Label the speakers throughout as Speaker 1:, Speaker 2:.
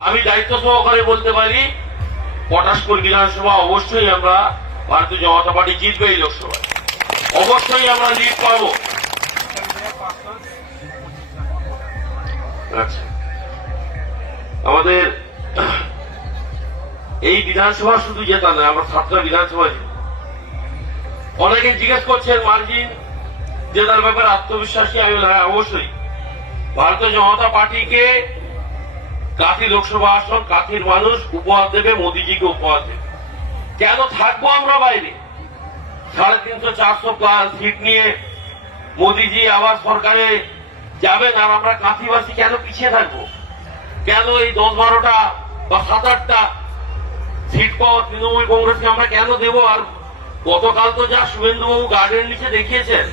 Speaker 1: আমি দায়িত্ব সহকারে বলতে পারি পটাশপুর বিধানসভা অবশ্যই আমরা ভারতীয় জনতা পার্টি জিতবে এই লোকসভায়। অবশ্যই আমরা লিড পাবো। আচ্ছা। আমাদের এই বিধানসভা শুধু জেতা নয়, আমরা সাতটা বিধানসভা জিতব। অনেকে জিজ্ঞেস করছেন, মার্জিন জেতার ব্যাপারে আত্মবিশ্বাসী, আমি হ্যাঁ অবশ্যই। ভারতীয় জনতা পার্টিকে কাথি লোকসভা আসন কাথির মানুষ উপহার দেবে, মোদিজিকে উপহার দেবে। কেন থাকব আমরা বাইরে? সাড়ে তিনশো চারশো সিট নিয়ে মোদিজি আবার সরকারে যাবেন, আর আমরা কাঁথিবাসী কেন পিছিয়ে থাকব? কেন এই দশ বারোটা বা সাত আটটা সিট পাওয়া তৃণমূল কংগ্রেসকে আমরা কেন দেবো? আর গতকাল তো যা শুভেন্দুবাবু গার্ডেন নিচে দেখিয়েছেন,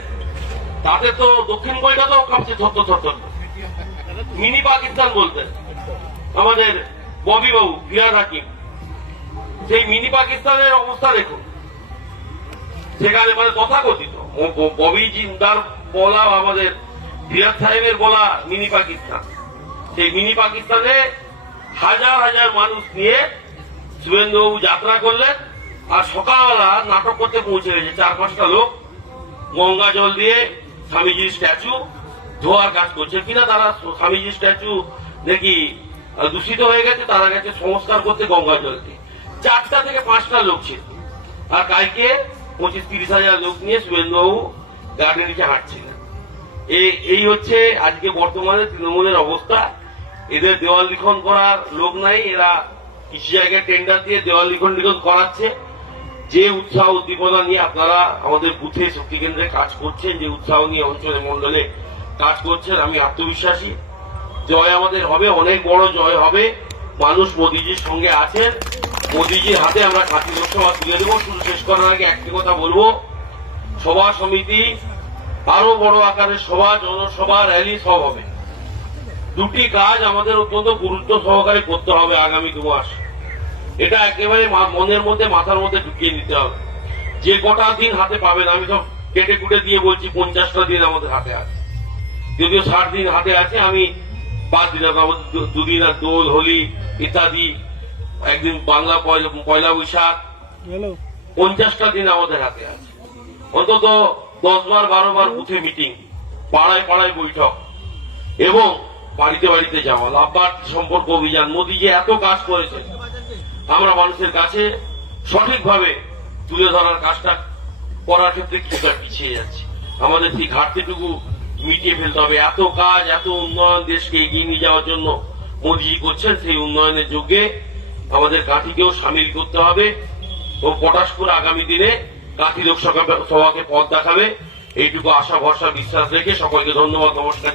Speaker 1: তাতে তো দক্ষিণ কলকাতাও কাঁপছে থর থর মিনি পাকিস্তান বলতেন। আমাদের ববি বাবু ফিরাদ হাকিম সেই মিনি পাকিস্তানের অবস্থা দেখুন। সেখানে মানে তথাকথিত। ববি জিন্দার বলা আমাদের ফিরাদ সাহেবের বলা মিনি পাকিস্তান। সেই মিনি পাকিস্তানে হাজার হাজার মানুষ নিয়ে শুভেন্দুবাবু যাত্রা করলেন আর সকালবেলা নাটক করতে পৌঁছে গেছে। চার পাঁচটা লোক গঙ্গা জল দিয়ে স্বামীজির স্ট্যাচু ধোয়ার কাজ করছে। কিনা তারা স্বামীজির স্ট্যাচু আহ, দূষিত হয়ে গেছে, তারা গেছে সংস্কার করতে গঙ্গা জল দিয়ে চারটা থেকে পাঁচটা লোক ছিল। আর কালকে পঁচিশ তিরিশ হাজার লোক নিয়ে শুভেন্দুবাবু গার্ডেন নিচে হাঁটছিলেন। এই হচ্ছে আজকে বর্তমানে তৃণমূলের অবস্থা। এদের দেওয়াল লিখন করার লোক নাই, এরা কিছু জায়গায় টেন্ডার দিয়ে দেওয়াল লিখন লিখন করাচ্ছে। যে উৎসাহ উদ্দীপনা নিয়ে আপনারা আমাদের বুথে শক্তি কেন্দ্রে কাজ করছেন, যে উৎসাহ নিয়ে অঞ্চলে মন্ডলে কাজ করছেন, আমি আত্মবিশ্বাসী। জয় আমাদের হবে, অনেক বড় জয় হবে। মানুষ মোদিজির সঙ্গে আছেন। মোদিজির হাতে আমরা কাঠি লোকসভা তুলে দেবো। শুধু শেষ করার আগে একটি কথা বলব। সভা সমিতি, আরও বড় আকারের সভা, জনসভা, র্যালি সব হবে। দুটি কাজ আমাদের অত্যন্ত গুরুত্ব সহকারে করতে হবে আগামী দু মাস। এটা একেবারে মনের মধ্যে, মাথার মধ্যে ঢুকিয়ে নিতে হবে। যে কটা দিন হাতে পাবেন, আমি সব কেটে কুটে দিয়ে বলছি, পঞ্চাশটা দিন আমাদের হাতে আছে। যদিও ষাট দিন হাতে আছে, আমি পাঁচ দিন আমাদের দু- দুদিন আর দোল হোলি ইত্যাদি। একদিন বাংলা পয়লা পয়লা বৈশাখ। পঞ্চাশটা দিন আমাদের হাতে আছে। অন্তত দশ বার বারো বার বুথে মিটিং পাড়ায় পাড়ায় বৈঠক। এবং বাড়িতে বাড়িতে যাওয়া। লাভবার সম্পর্ক অভিযান। মোদী যে এত কাজ করেছে আমরা মানুষের কাছে সঠিকভাবে তুলে ধরার কাজটা করার ক্ষেত্রে কিছুটা পিছিয়ে যাচ্ছে। আমাদের সেই ঘাটতিটুকু মিটিয়ে ফেলতে হবে এত কাজ, এত উন্নয়ন দেশকে এগিয়ে নিয়ে যাওয়ার জন্য মোদি করছেন, সেই উন্নয়নের যুগে আমাদের কাঠিকেও সামিল করতে হবে ও পটাশপুর আগামী দিনে কাঠি লোকসভা সভাকে পথ দেখাবে এইটুকু আশা, ভরসা, বিশ্বাস রেখে সকলকে ধন্যবাদ, নমস্কার।